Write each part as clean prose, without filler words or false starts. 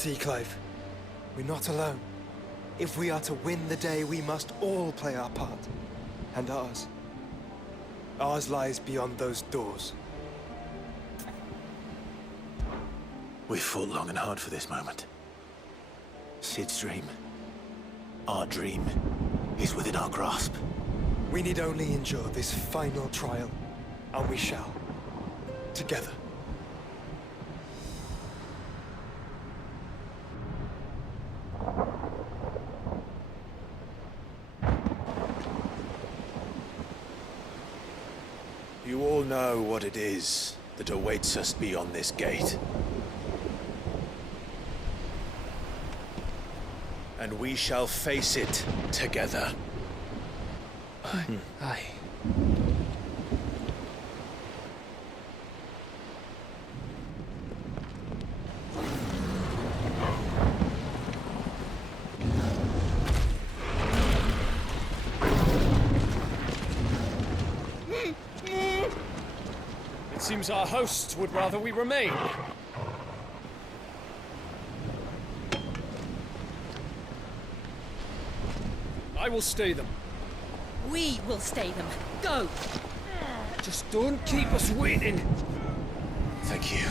see, Clive, we're not alone. If we are to win the day, we must all play our part. And ours. Ours lies beyond those doors. We've fought long and hard for this moment. Sid's dream, our dream, is within our grasp. We need only endure this final trial, and we shall. Together. You all know what it is that awaits us beyond this gate. And we shall face it together. Aye. It seems our hosts would rather we remain. I will stay them. We will stay them. Go! Just don't keep us waiting. Thank you.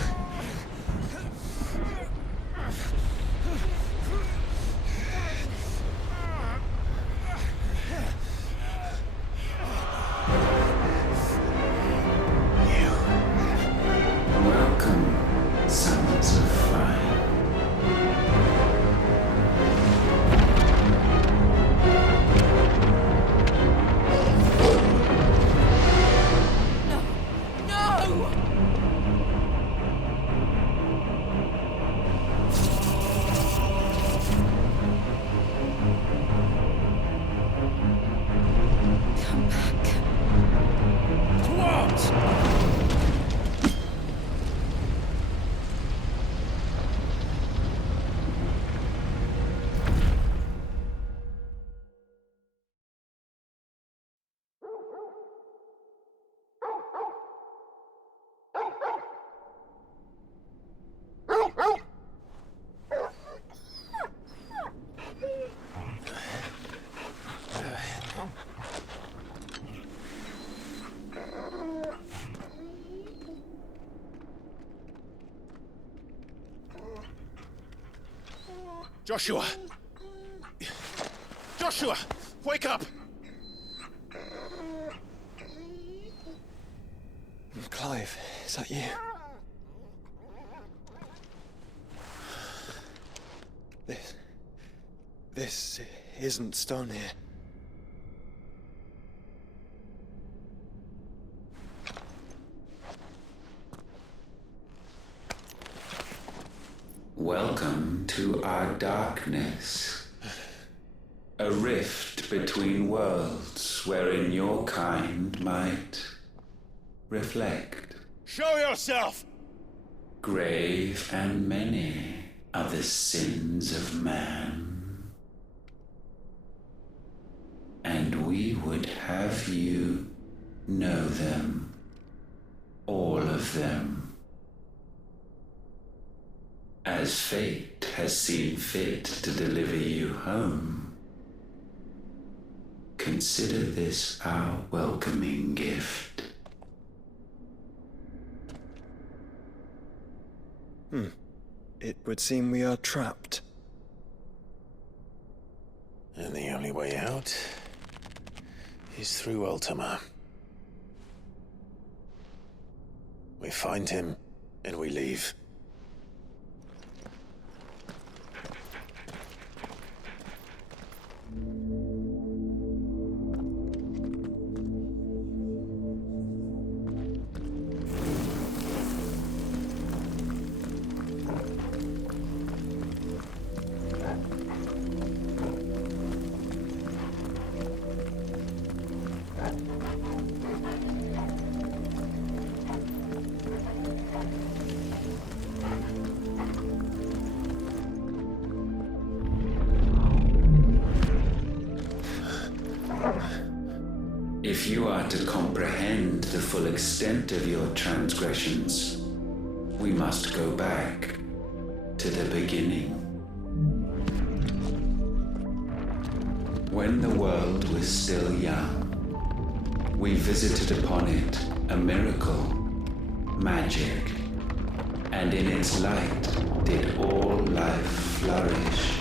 Welcome, sons of fire. No! Come back. What? Joshua! Joshua! Wake up! Clive, is that you? This isn't stone here. Welcome to our darkness. A rift between worlds wherein your kind might reflect. Show yourself! Grave and many are the sins of man. And we would have you know them, all of them. As fate has seen fit to deliver you home, consider this our welcoming gift. It would seem we are trapped. And the only way out is through Ultima. We find him, and we leave. If you are to comprehend the full extent of your transgressions, we must go back to the beginning. When the world was still young, we visited upon it a miracle, magic, and in its light did all life flourish.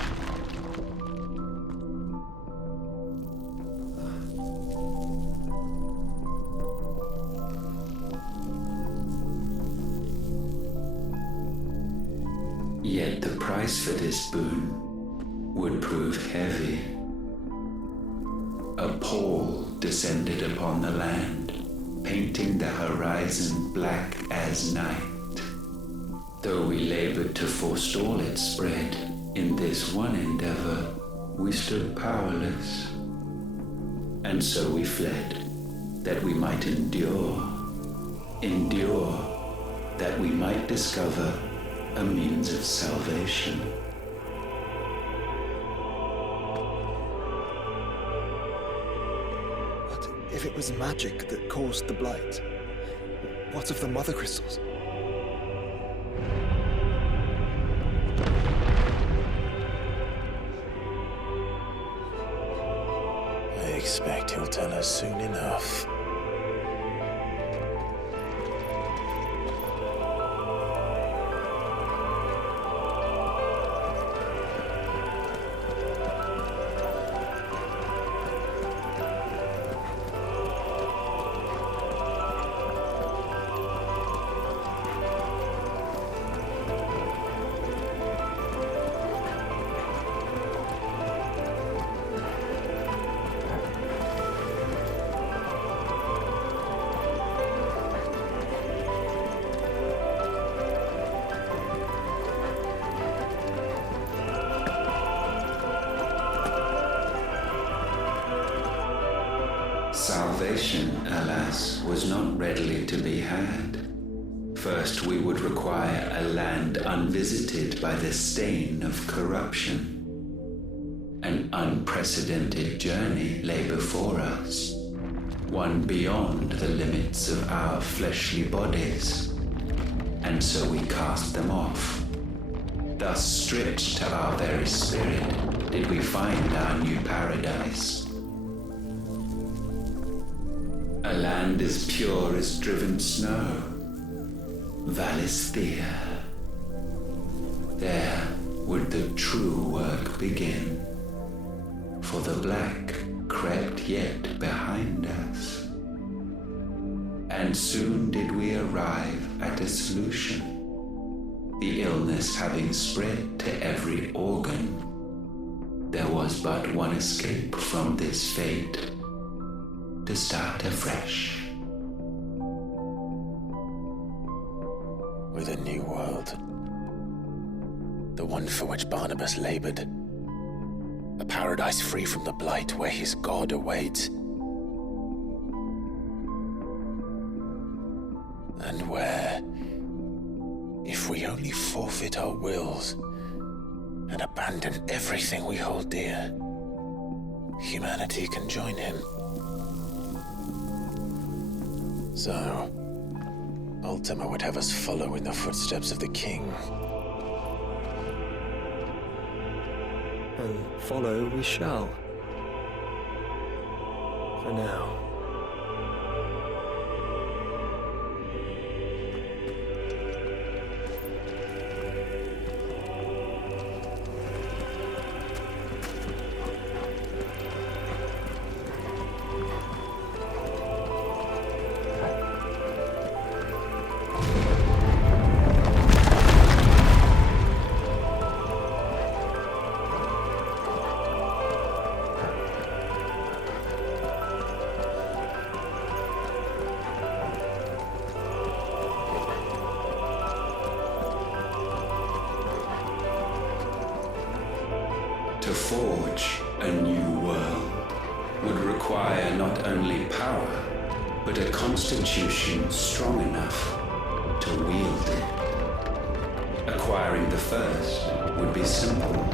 Yet the price for this boon would prove heavy. A pall descended upon the land, painting the horizon black as night. Though we labored to forestall its spread, in this one endeavor we stood powerless. And so we fled, that we might endure, that we might discover a means of salvation. But if it was magic that caused the blight, what of the mother crystals? I expect he'll tell us soon enough. Salvation, alas, was not readily to be had. First, we would require a land unvisited by the stain of corruption. An unprecedented journey lay before us, one beyond the limits of our fleshly bodies, and so we cast them off. Thus, stripped to our very spirit, did we find our new paradise. A land as pure as driven snow, Valisthea. There would the true work begin, for the black crept yet behind us. And soon did we arrive at a solution, the illness having spread to every organ. There was but one escape from this fate, to start afresh. With a new world. The one for which Barnabas labored. A paradise free from the blight where his God awaits. And where, if we only forfeit our wills and abandon everything we hold dear, humanity can join him. So, Ultima would have us follow in the footsteps of the king. And follow we shall. For now. To forge a new world would require not only power, but a constitution strong enough to wield it. Acquiring the first would be simple.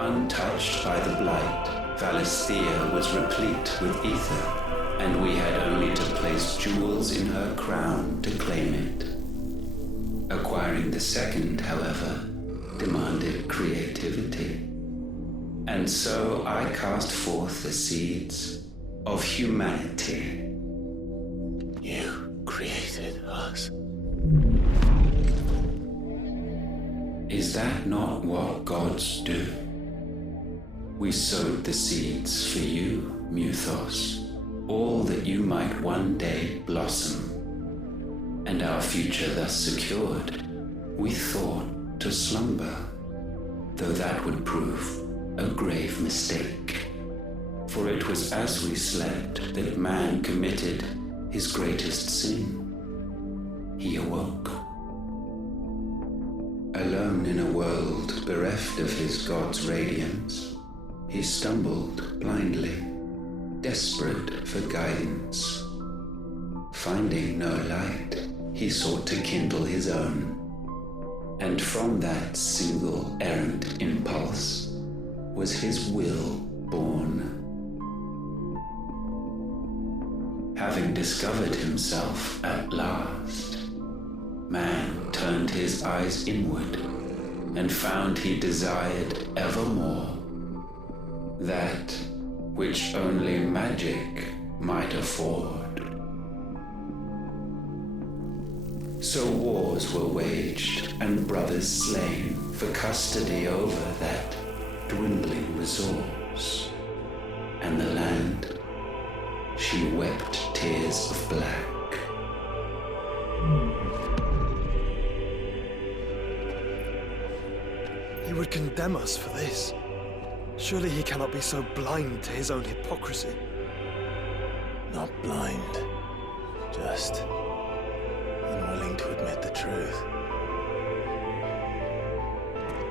Untouched by the blight, Valisthea was replete with ether, and we had only to place jewels in her crown to claim it. Acquiring the second, however, demanded creativity. And so I cast forth the seeds of humanity. You created us. Is that not what gods do? We sowed the seeds for you, Muthos, all that you might one day blossom. And our future thus secured, we thought to slumber, though that would prove a grave mistake. For it was as we slept that man committed his greatest sin. He awoke. Alone in a world bereft of his God's radiance, he stumbled blindly, desperate for guidance. Finding no light, he sought to kindle his own. And from that single errant impulse was his will born. Having discovered himself at last, man turned his eyes inward and found he desired evermore that which only magic might afford. So wars were waged and brothers slain for custody over that dwindling resource, and the land, she wept tears of black. He would condemn us for this. Surely he cannot be so blind to his own hypocrisy. Not blind, just unwilling to admit the truth.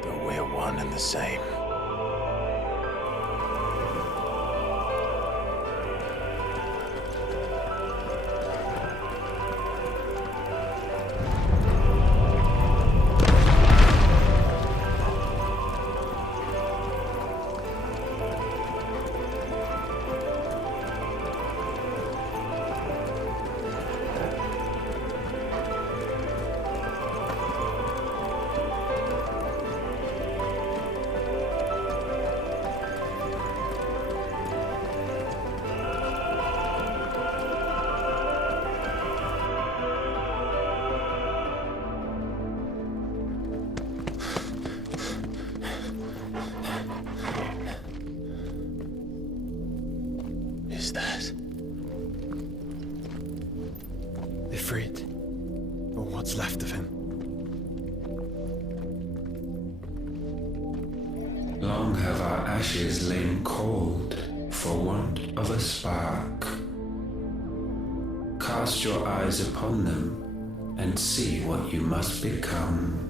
But we're one and the same. Is that Ifrit, or what's left of him. Long have our ashes lain cold for want of a spark. Cast your eyes upon them and see what you must become.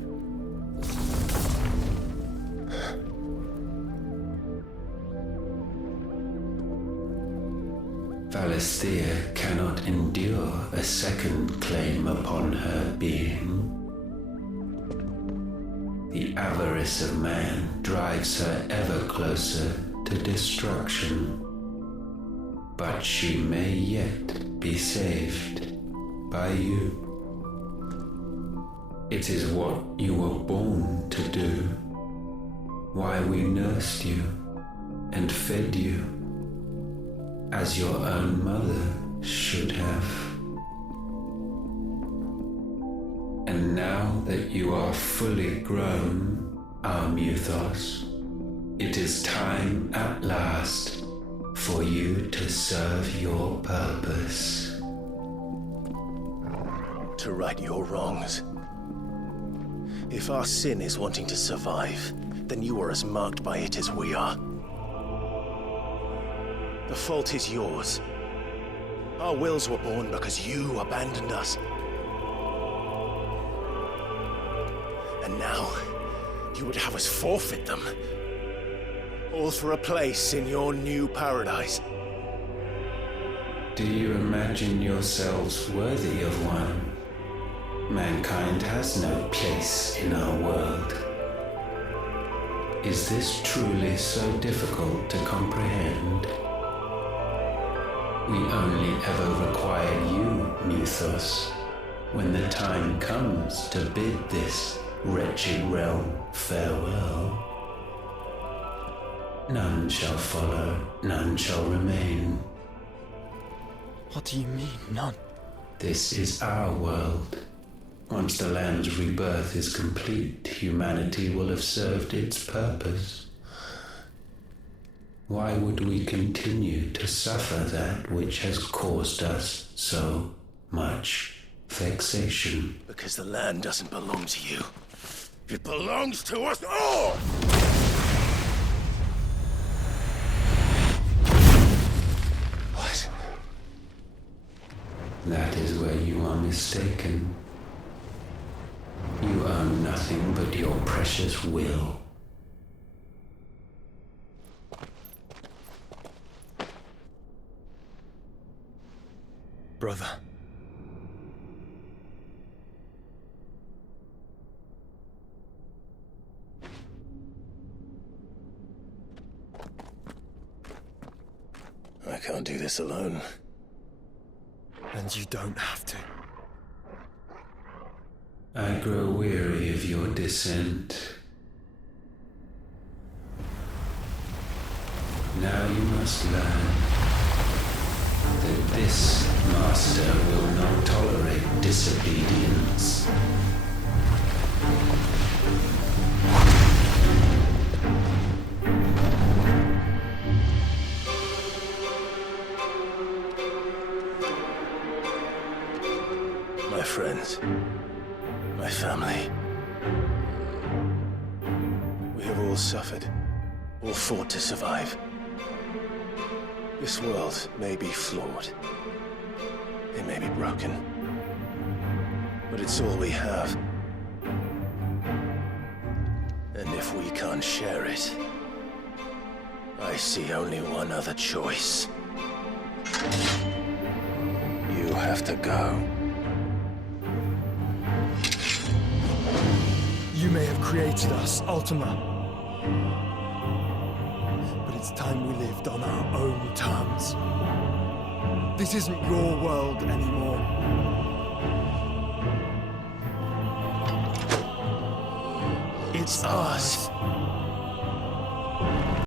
Valisthea cannot endure a second claim upon her being. The avarice of man drives her ever closer to destruction. But she may yet be saved by you. It is what you were born to do, why we nursed you and fed you, as your own mother should have. And now that you are fully grown, our Muthos, it is time at last for you to serve your purpose. to right your wrongs? If our sin is wanting to survive, then you are as marked by it as we are. The fault is yours. Our wills were born because you abandoned us. And now, you would have us forfeit them. All for a place in your new paradise. Do you imagine yourselves worthy of one? Mankind has no place in our world. Is this truly so difficult to comprehend? We only ever require you, Muthos, when the time comes to bid this wretched realm farewell. None shall follow, none shall remain. What do you mean, none? This is our world. Once the land's rebirth is complete, humanity will have served its purpose. Why would we continue to suffer that which has caused us so much vexation? Because the land doesn't belong to you. It belongs to us all! What? That is where you are mistaken. You own nothing but your precious will. Brother. I can't do this alone. And you don't have to. I grow weary of your dissent. Now you must learn that this master will not tolerate disobedience. My friends, my family. We have all suffered, all fought to survive. This world may be flawed. It may be broken. But it's all we have. And if we can't share it, I see only one other choice. You have to go. You may have created us, Ultima. But it's time we lived on our own terms. This isn't your world anymore. It's ours.